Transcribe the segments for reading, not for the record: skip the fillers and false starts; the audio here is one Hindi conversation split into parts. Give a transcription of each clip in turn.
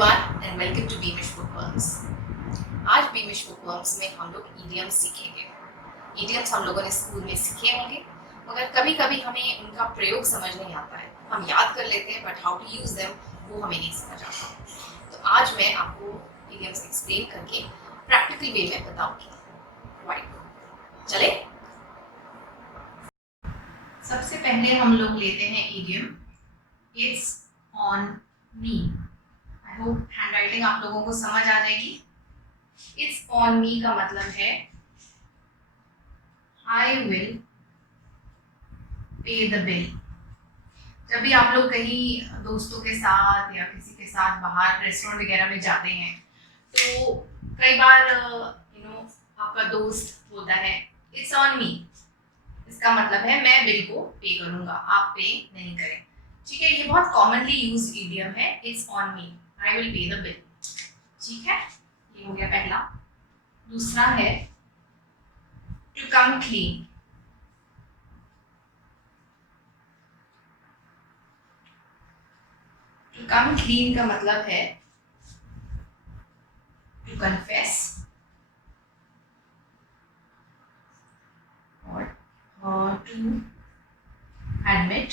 everyone and welcome to Beamish Bookworms। आज बीमिश बुकवर्म्स में हम लोग ईडियम्स सीखेंगे। ईडियम्स हम लोगों ने स्कूल में सीखे होंगे, मगर कभी कभी हमें उनका प्रयोग समझ नहीं आता है। हम याद कर लेते हैं but how to use them वो हमें नहीं समझ आता। तो आज मैं आपको ईडियम्स एक्सप्लेन करके प्रैक्टिकल वे में बताऊंगी। राइट, चले। सबसे पहले हम लोग लेते हैं idiom it's on me. I hope hand writing आप लोगों को समझ आ जाएगी। इट्स ऑन मी का मतलब है आई विल पे द बिल। जब भी आप लोग कहीं दोस्तों के साथ या किसी के साथ बाहर रेस्टोरेंट वगैरह में जाते हैं तो कई बार आपका दोस्त बोलता है इट्स ऑन मी। इसका मतलब है मैं बिल को पे करूंगा, आप पे नहीं करें। ठीक है, ये बहुत कॉमनली यूज इडियम है, it's on me, I will pay the bill. ठीक है, ये हो गया पहला। दूसरा है to come clean. To come clean का मतलब है टू कन्फेस और to admit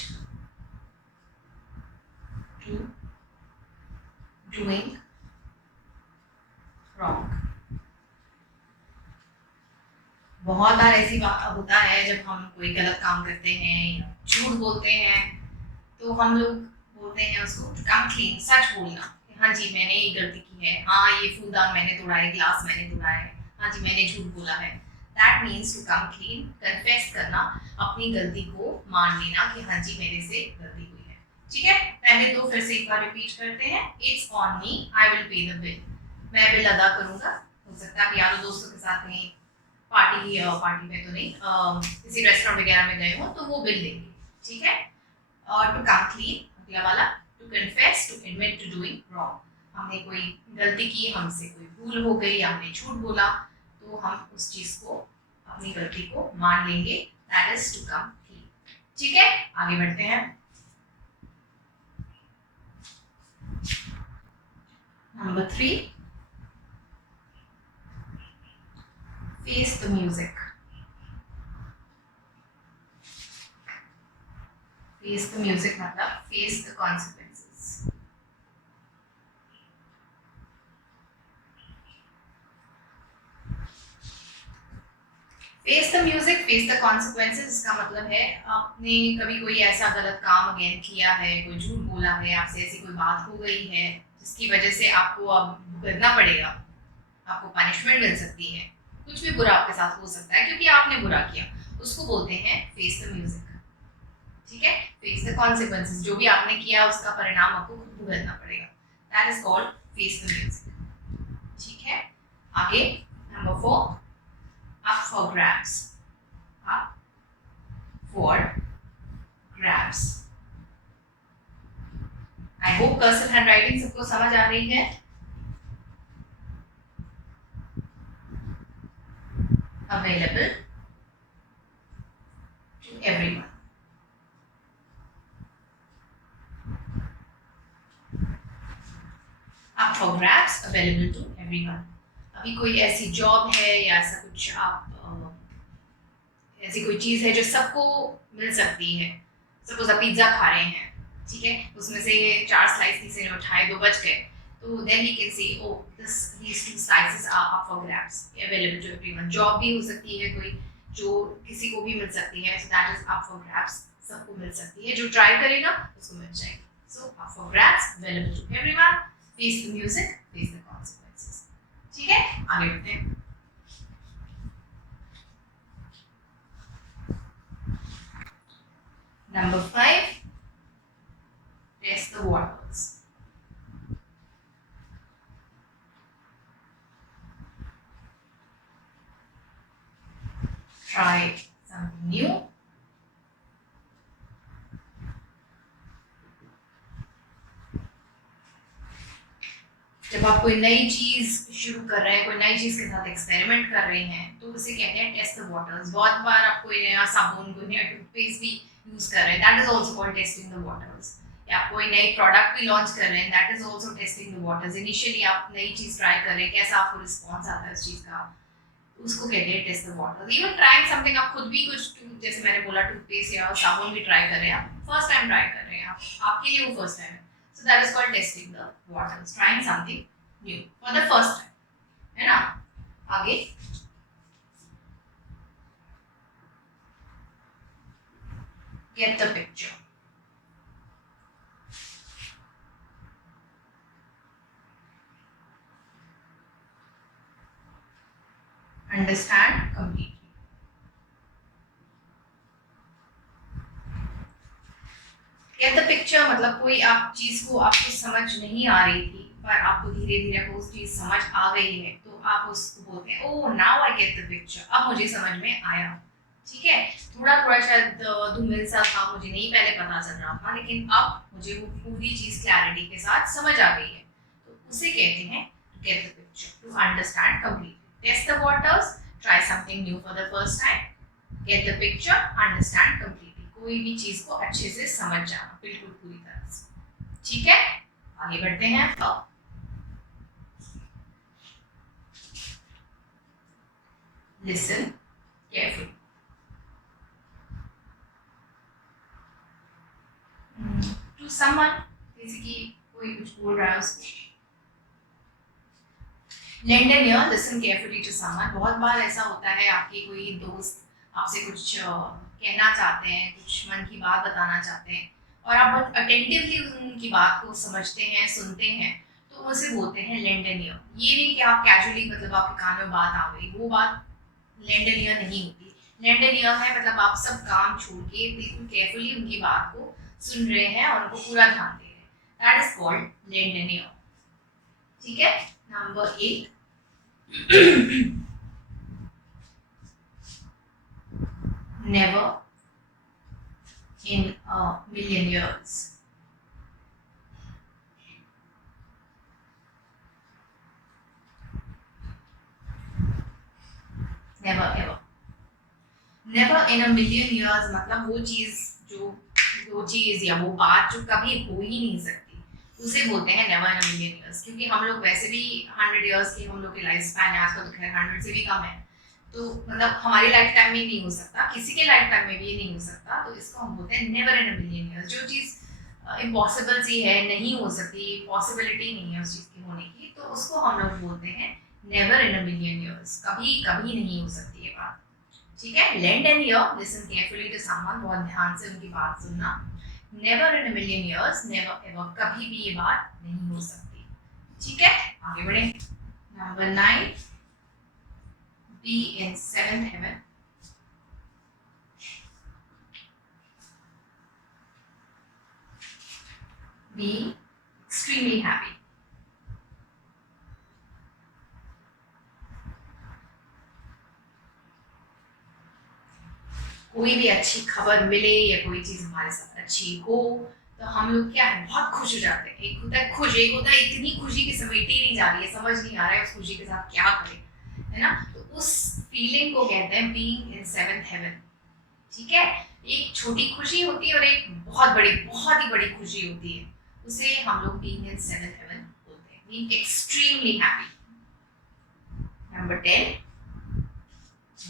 to doing wrong. बहुत बार ऐसी बात होता है जब हम कोई गलत काम करते हैं या झूठ बोलते हैं तो हम लोग बोलते हैं उसको टू कम क्लीन, सच बोलना। हाँ जी मैंने ये गलती की है, हाँ ये फूलदान मैंने तोड़ा है, गिलास मैंने तोड़ा है, हाँ जी मैंने झूठ बोला है। That means to come clean, confess करना, अपनी गलती को मान लेना कि हाँ जी मेरे से गलती हुई है। ठीक है, पहले दो फिर से एक बार रिपीट करते हैं। It's on me, I will pay the bill. मैं बिल अदा करूंगा। हो सकता है यारों दोस्तों के साथ कहीं पार्टी में तो नहीं, किसी रेस्टोरेंट वगैरह में गए हो तो वो बिल देंगे। ठीक है, और टू कम क्लीन अगला वाला to confess, to admit to doing wrong. हमने कोई गलती की, हमसे कोई भूल हो गई, हमने झूठ बोला तो हम उस चीज को, अपनी गलती को मान लेंगे। That is to come clean. ठीक है, आगे बढ़ते हैं। Number 3, face the music. Face the music मतलब face the consequences. Face the music, face the consequences इसका मतलब है आपने कभी कोई ऐसा गलत काम अगेन किया है, कोई झूठ बोला है, आपसे ऐसी कोई बात हो गई है जिसकी वजह से आपको अब भुगतना पड़ेगा, आपको पनिशमेंट मिल सकती है, कुछ भी बुरा आपके साथ हो सकता है क्योंकि आपने बुरा किया, उसको बोलते हैं फेस द म्यूजिक। ठीक है, फेस द कॉन्सिक्वेंसेस, जो भी आपने किया उसका परिणाम आपको खुद भुगतना पड़ेगा। That is called face the music. ठीक है, आगे number 4, up for grabs। Up for grabs। I hope cursive handwriting सबको समझ आ रही है। Available to everyone। Up for grabs, available to everyone। अभी कोई ऐसी जॉब है या ऐसा कुछ आप ऐसी कोई चीज है जो सबको मिल सकती है। सपोज आप पिज्जा खा रहे हैं, ठीक है, उसमें से 4 स्लाइस किसी ने उठाए, 2 बच गए, तो then we can say oh these 2 slices are up for grabs, available to everyone। Job भी हो सकती है कोई जो किसी को भी मिल सकती है, so that is up for grabs, सबको मिल सकती है, जो ट्राई करेगा उसको मिल जाएगी। so up for grabs, available to everyone, face the music, face the consequences। ठीक है, आगे बढ़ते हैं। Number 5, test the waters। Try something new। जब आप कोई नई चीज शुरू कर रहे हैं, कोई नई चीज के साथ एक्सपेरिमेंट कर रहे हैं तो उसे कहते हैं टेस्ट द वाटर्स। बहुत बार आप कोई नया साबुन, कोई नया टूथपेस्ट भी यूज कर रहे हैं, that is also called testing the waters. या आप कोई नई प्रोडक्ट भी लॉन्च कर रहे हैं, that is also testing the waters. Initially आप नई चीज ट्राई कर रहे हैं, कैसा आपको रिस्पॉन्स आता है उस चीज का, उसको कहते हैं test the waters. Even trying something, आप खुद भी कुछ, जैसे मैंने बोला टूथपेस्ट या साबुन भी ट्राई कर रहे हैं, आप फर्स्ट टाइम ट्राई कर रहे हैं, आपके लिए वो फर्स्ट टाइम है, so that is called testing the waters, trying something new for the first time, है ना। आगे get the picture, understand completely, get the picture मतलब कोई आप चीज को आपको समझ नहीं आ रही थी पर आपको धीरे धीरे वो उस चीज समझ आ गई है, तो आप उसको बोलते हैं ओह now I get the picture, अब मुझे समझ में आया। ठीक है, थोड़ा थोड़ा शायद धूमिल सा था, मुझे नहीं पहले पता चल रहा था, लेकिन अब मुझे वो पूरी चीज क्लैरिटी के साथ समझ आ गई है, तो उसे कहते हैं get the picture, to understand completely. Test the waters, try something new for the first time, get the picture, understand completely, कोई भी चीज को अच्छे से समझ जाना, बिल्कुल पूरी तरह से। ठीक है, आगे बढ़ते हैं। तो listen carefully, to someone, basically कोई कुछ बोल रहा है उसको, lend an ear, listen carefully to someone. बहुत बार ऐसा होता है आपके कोई दोस्त आपसे कुछ कहना चाहते हैं, कुछ मन की बात बताना चाहते हैं और आप बहुत अटेंटिवली उनकी बात को समझते हैं, सुनते हैं, तो उसे बोलते हैं लेंड एन ईयर। ये नहीं कि आप कैजुअली मतलब आपके कान में बात आ गई, वो बात लेंड एन ईयर नहीं होती। लेंड एन ईयर है मतलब आप सब काम छोड़ के बिल्कुल केयरफुली उनकी बात को सुन रहे हैं और उनको पूरा ध्यान दे रहे हैं, that is called lend an ear. ठीक है, number 8 never in a million years, never ever, never in a million years मतलब वो चीज या वो बात जो कभी हो ही नहीं सकती, उसे बोलते हैं never in a million years. क्योंकि हम लोग वैसे भी 100 ईयर्स की हम लोग की लाइफ स्पैन है, आजकल तो खैर 100 से भी कम है, तो मतलब हमारी लाइफ टाइम में नहीं हो सकता, किसी के लाइफ टाइम में भी नहीं हो सकता, तो इसको हम बोलते हैं never in a million years. जो चीज़ इम्पॉसिबल सी है, नहीं हो सकती, पॉसिबिलिटी नहीं है उस चीज़ की होने की, तो उसको हम लोग बोलते हैं never in a million years, कभी कभी नहीं हो सकती ये बात। ठीक है, lend an ear, listen carefully to someone, बहुत ध्यान से उनकी बात सुनना। Never in a million years, never ever, कभी भी ये बात नहीं हो सकती। ठीक है, आगे बढ़े। Number 9, be in seventh heaven, be extremely happy, कोई भी अच्छी खबर मिले या कोई चीज हमारे साथ अच्छी हो तो हम लोग क्या है, बहुत खुश हो जाते हैं। एक होता है खुश, एक होता है इतनी खुशी की समेटी नहीं जा रही है, समझ नहीं आ रहा है उस खुशी के साथ क्या करें, है ना। तो उस फीलिंग को कहते हैं बीइंग इन सेवेंथ हेवन। ठीक है, एक छोटी खुशी होती है और एक बहुत बड़ी, बहुत ही बड़ी खुशी होती है, उसे हम लोग बीइंग इन सेवेंथ हेवन बोलते हैं, बीइंग एक्सट्रीमली हैप्पी। नंबर 10,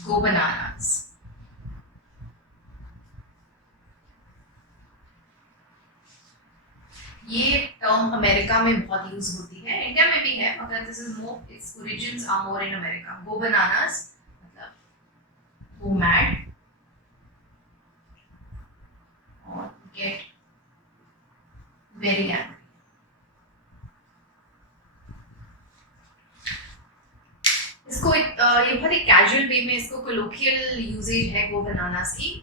गो बनानास। ये टर्म अमेरिका में बहुत यूज होती है, इंडिया में भी है, मगर this is more, its origins are more in America. Go bananas मतलब गो मैड और गेट वेरी एंग्री। इसको ये बहुत ही कैजुअल वे में, इसको कोलोकियल यूजेज है गो बनानास की।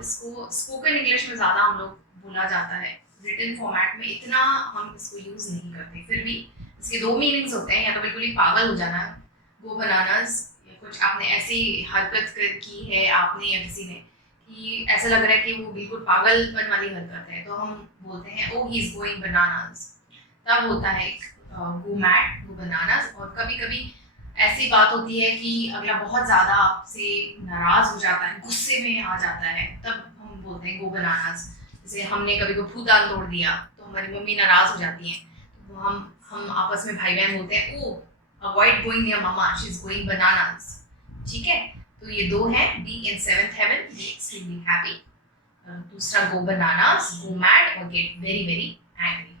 इसको स्पोकन इंग्लिश में ज़्यादा हम लोग बोला जाता है, रिटन फॉर्मेट में इतना हम इसको यूज़ नहीं करते। फिर भी इसके 2 मीनिंग्स होते हैं, या तो बिल्कुल ही पागल हो जाना गो बनानास, या कुछ आपने ऐसी हरकत की है आपने या किसी ने कि ऐसा लग रहा है कि वो बिल्कुल पागलपन वाली हरकत है, तो हम बोलते हैं ओ ही इज गोइंग बनानास, तब होता है गो मैड, गो बनानास। और कभी कभी ऐसी बात होती है कि अगला बहुत ज़्यादा आपसे नाराज़ हो जाता है, गुस्से में आ जाता है, तब हम बोलते हैं गो बनानास, जैसे हमने कभी कोई फूलदान तोड़ दिया तो हमारी मम्मी नाराज हो जाती हैं, तो हम आपस में भाई बहन बोलते हैं, oh avoid going near mamma, she is going bananas. ठीक है, तो ये दो हैं, be in seventh heaven, be extremely happy. दूसरा गो बनानास, गो मैड और get very very angry.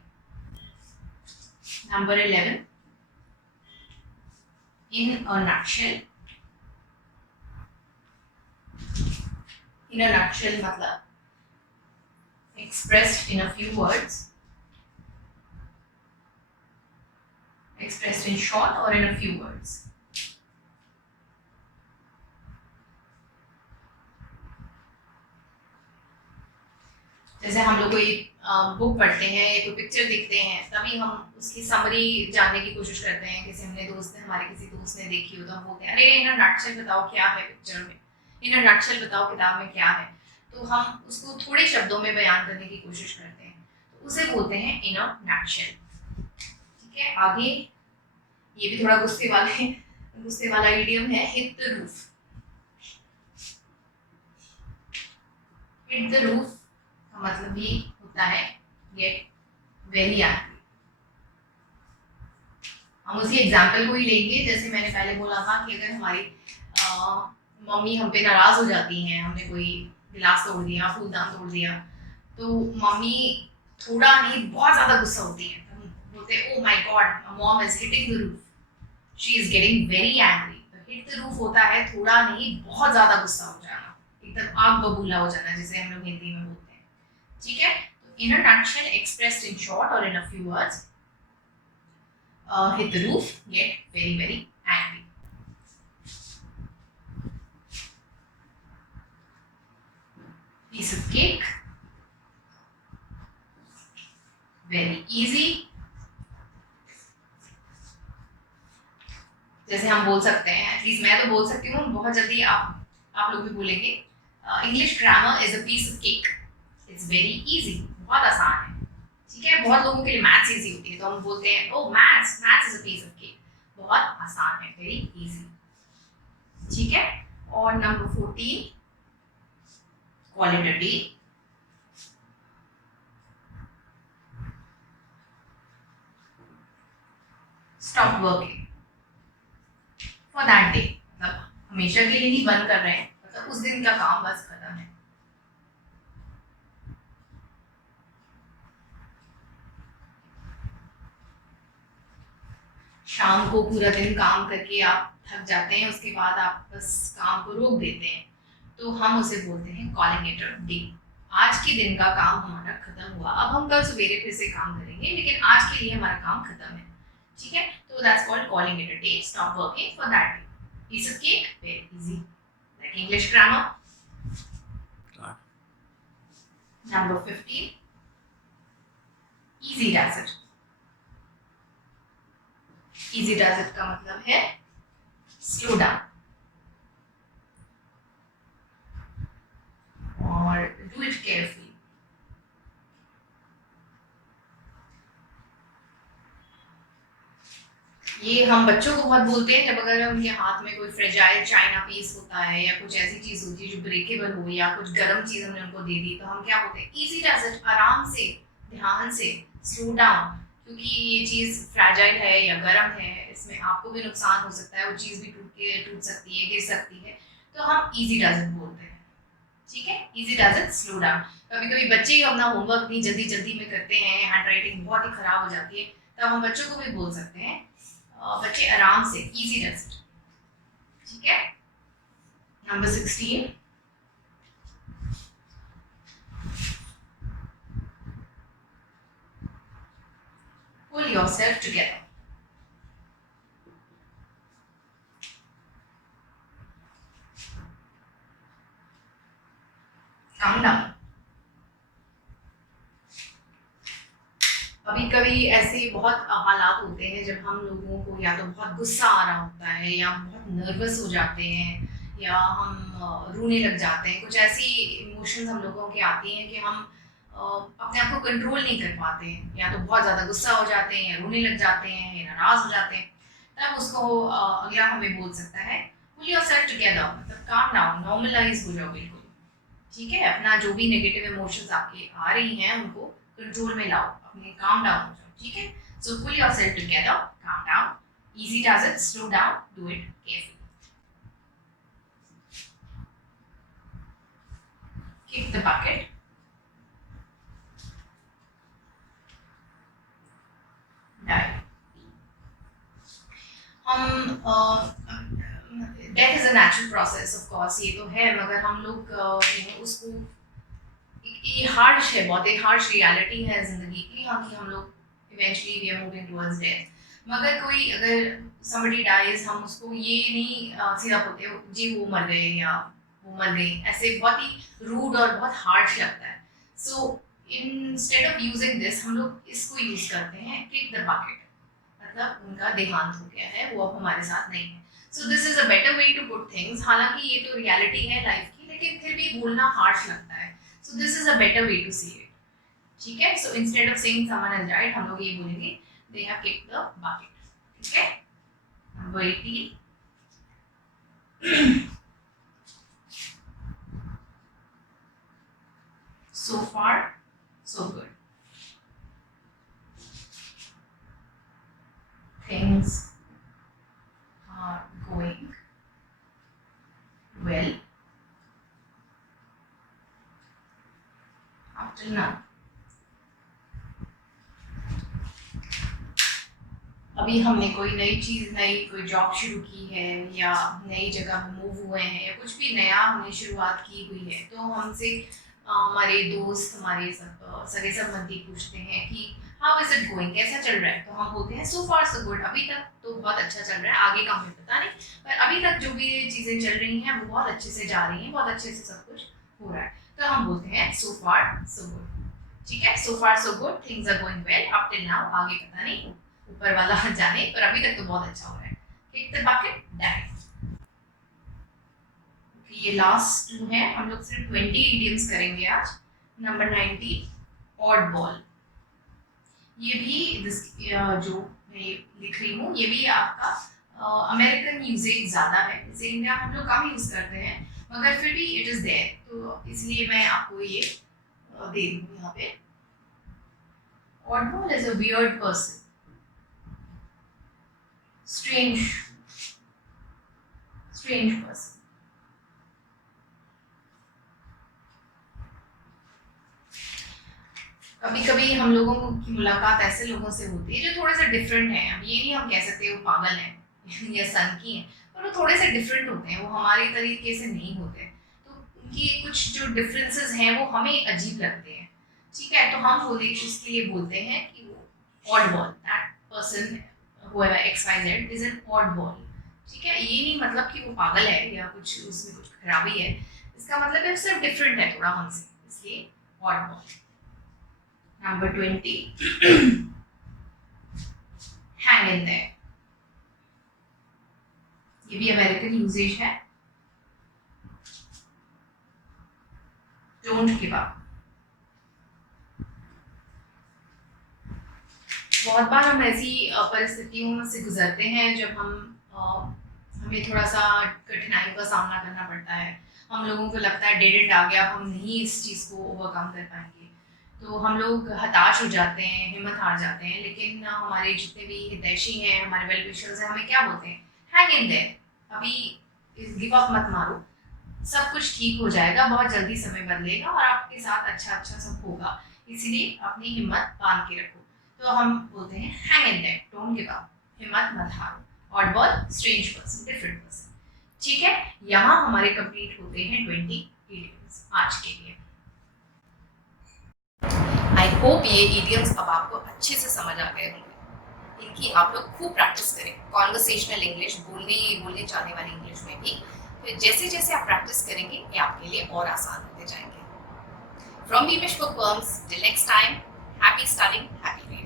Number 11, in a nutshell। in a nutshell मतलब expressed in a few words, expressed in short or in a few words। जैसे हम लोग कोई बुक पढ़ते हैं या कोई पिक्चर देखते हैं, तभी हम उसकी समरी जानने की कोशिश करते हैं। किसी हमारे किसी दोस्त ने देखी हो तो हम बोलते हैं, अरे इन अ नटशेल बताओ क्या है पिक्चर में, इन अ नटशेल बताओ किताब में क्या है। तो हम उसको थोड़े शब्दों में बयान करने की कोशिश करते हैं, तो उसे बोलते हैं इन अ नटशेल। ठीक है, आगे ये भी थोड़ा गुस्से वाला इडियम है, hit the roof. Hit the roof का मतलब भी होता है गेट वेरी एंग्री। हम उसी एग्जाम्पल को ही लेंगे, जैसे मैंने पहले बोला था कि अगर हमारी मम्मी हम पे नाराज हो जाती हैं, हमने कोई गिलास तोड़ दिया, फूलदान तोड़ दिया, तो मम्मी थोड़ा नहीं बहुत ज्यादा गुस्सा होती है। हम बोलते हैं, oh my god mom is hitting the roof, she is getting very angry. तो हिट द रूफ होता है थोड़ा नहीं बहुत ज्यादा गुस्सा हो जाना, एकदम आग बबूला हो जाना, जिसे हम लोग हिंदी में बोलते हैं। ठीक है, तो in a nutshell, expressed in short और in a few words, hit the roof, get very very angry। piece of cake, very easy। जैसे हम बोल सकते हैं, एटलीस्ट मैं तो बोल सकती हूँ, बहुत जल्दी आप लोग भी बोलेंगे, English grammar is a piece of cake, it's very easy, बहुत आसान है। ठीक है, बहुत लोगों के लिए मैथ्स इजी होती है, तो हम बोलते हैं, oh maths is a piece of cake, बहुत आसान है, वेरी इजी। ठीक है, और number 14, qualitative. Stop working for that day, मतलब हमेशा के लिए नहीं बंद कर रहे हैं, मतलब उस दिन का काम बस खत्म है। शाम को पूरा दिन काम करके आप थक जाते हैं, उसके बाद आप बस काम को रोक देते हैं, तो हम उसे बोलते हैं कॉलिंग इट अ डे। आज के दिन का काम हमारा खत्म हुआ, अब हम कल सवेरे फिर से काम करेंगे, लेकिन आज के लिए हमारा काम खत्म है। ठीक है, तो that's called calling it a day, stop working for that day. piece of cake, very easy, like English grammar। Number 15, easy does it। easy does it का मतलब है slow down और do it carefully। ये हम बच्चों को बहुत बोलते हैं जब अगर उनके हाथ में कोई फ्रेजाइल चाइना पीस होता है या कुछ ऐसी चीज होती है जो ब्रेकेबल हो या कुछ गर्म चीज हमने उनको दे दी, तो हम क्या बोलते हैं, इजी डज इट, आराम से, ध्यान से, स्लो डाउन, क्योंकि ये चीज फ्रेजाइल है या गर्म है, इसमें आपको भी नुकसान हो सकता है, वो चीज भी टूट सकती है, गिर सकती है, तो हम इजी डज इट बोलते हैं। ठीक है, easy does it, slow down. कभी कभी बच्चे ही अपना होमवर्क इतनी जल्दी जल्दी में करते हैं, हैंड राइटिंग बहुत ही खराब हो जाती है, तब हम बच्चों को भी बोल सकते हैं, बच्चे आराम से, इजी डज इट। ठीक है, number 16, pull yourself together। calm down। कभी कभी ऐसे बहुत हालात होते हैं जब हम लोगों को या तो बहुत गुस्सा आ रहा होता है या बहुत नर्वस हो जाते हैं या हम रोने लग जाते हैं, कुछ ऐसी इमोशंस हम लोगों के आती हैं कि हम अपने आप को कंट्रोल नहीं कर पाते हैं, या तो बहुत ज़्यादा गुस्सा हो जाते हैं या रोने लग जाते हैं या नाराज़ हो जाते हैं, तब उसको अगला हमें बोल सकता है पुल योरसेल्फ टुगेदर, मतलब काम डाउन, नॉर्मलाइज हो जाओ बिल्कुल। ठीक है, अपना जो भी नेगेटिव इमोशंस आपके आ रही हैं उनको कंट्रोल में लाओ, अपने काम डाउन हो जाओ, ठीक है। So pull yourself together, calm down, easy does it, slow down, do it carefully. Kick the bucket. Die. Death is a natural process of course, ये तो है, मगर हम लोग उसको ये हार्श है, बहुत ही हार्श रियलिटी है जिंदगी की, हाँ, कि हम लोग eventually we are moving towards death. मगर कोई अगर somebody dies, हम उसको ये नहीं सीधा बोलते जी वो मर गए या वो मर गई, ऐसे बहुत ही रूड और बहुत हार्श लगता है। So instead of using this, हम लोग इसको यूज करते हैं किक द बकेट, मतलब उनका देहांत हो गया है, वो अब हमारे साथ नहीं है। So this is a better way to put things, हालांकि ये तो रियलिटी है लाइफ की, लेकिन फिर भी बोलना हार्श लगता है। So this is a better way to see it, ठीक है। So instead of saying someone has died, हम लोग ये बोलेंगे they have kicked the bucket, ठीक है। Number 18, so far so good, things are going well up till now. अभी हमने कोई नई चीज़, नई कोई जॉब शुरू की है या नई जगह मूव हुए हैं या कुछ भी नया हमने शुरुआत की हुई है, तो हमसे हमारे दोस्त, हमारे सब सगे संबंधी पूछते हैं कि हाउ इज इट गोइंग, कैसा चल रहा है, तो हम बोलते हैं सो फार सो गुड, अभी तक तो बहुत अच्छा चल रहा है, आगे का हमें पता नहीं, पर अभी तक जो भी चीज़ें चल रही हैं वो बहुत अच्छे से जा रही हैं, बहुत अच्छे से सब कुछ हो रहा है, तो हम बोलते हैं सो फार सो गुड, ठीक है। So far so good, things are going well up till now, आगे पता नहीं, ऊपर वाला जाने, पर अभी तक तो बहुत अच्छा हो रहा है। Kick the bucket, die. ये लास्ट 2 है, हम लोग सिर्फ 20 इडियम्स करेंगे आज। Number 90, odd ball. ये भी जो मैं लिख रही हूँ, ये भी आपका अमेरिकन यूजेज ज्यादा है, जैसे इंडिया हम लोग कम यूज करते हैं, मगर फिर भी इट इज देयर, तो इसलिए मैं आपको ये दे दूँ यहाँ पे। Odd ball is a weird person, strange person. कभी कभी हम लोगों की मुलाकात ऐसे लोगों से होती है जो थोड़े से डिफरेंट हैं, अब ये नहीं हम कह सकते वो पागल हैं या सनकी हैं, पर वो थोड़े से डिफरेंट होते हैं, वो हमारे तरीके से नहीं होते, तो उनकी कुछ जो डिफरेंसेस हैं वो हमें अजीब लगते हैं, ठीक है। तो हम बोले इसलिए बोलते हैं कि वो odd ball, that person whoever XYZ is an oddball, ठीक है। ये नहीं मतलब कि वो पागल है या कुछ उसमें कुछ खराबी है, इसका मतलब है सिर्फ डिफरेंट है थोड़ा हमसे, इसलिए oddball। Number 20, hang in there। ये भी अमेरिकन यूजेज है। Don't give up. बहुत बार हम ऐसी परिस्थितियों से गुजरते हैं जब हमें थोड़ा सा कठिनाइयों का सामना करना पड़ता है, हम लोगों को लगता है डेड एंड आ गया, हम नहीं इस चीज़ को ओवरकम कर पाएंगे, तो हम लोग हताश हो जाते हैं, हिम्मत हार जाते हैं। लेकिन हमारे जितने भी हितैषी हैं, हमारे वेल विशर्स हैं, हमें क्या बोलते हैं, हैंग इन देयर, अभी गिव अप मत मारो, सब कुछ ठीक हो जाएगा, बहुत जल्दी समय बदलेगा और आपके साथ अच्छा सब होगा, इसीलिए अपनी हिम्मत बांध के रखो। तो हम बोलते हैं hang in their, don't give up, हिम्मत मत हारो। ऑडबॉल, स्ट्रेंज पर्सन, डिफरेंट पर्सन, ठीक है। यहाँ हमारे कंप्लीट होते हैं 20 इडियम्स आज के लिए। आई होप ये इडियम्स अब आपको अच्छे से समझ आ गए होंगे, इनकी आप लोग खूब प्रैक्टिस करें, कॉन्वर्सेशनल इंग्लिश, बोलने जाने वाली इंग्लिश में भी, फिर जैसे जैसे आप प्रैक्टिस करेंगे ये आपके लिए और आसान होते जाएंगे। From Beamish bookworms, till next time, happy studying, happy reading.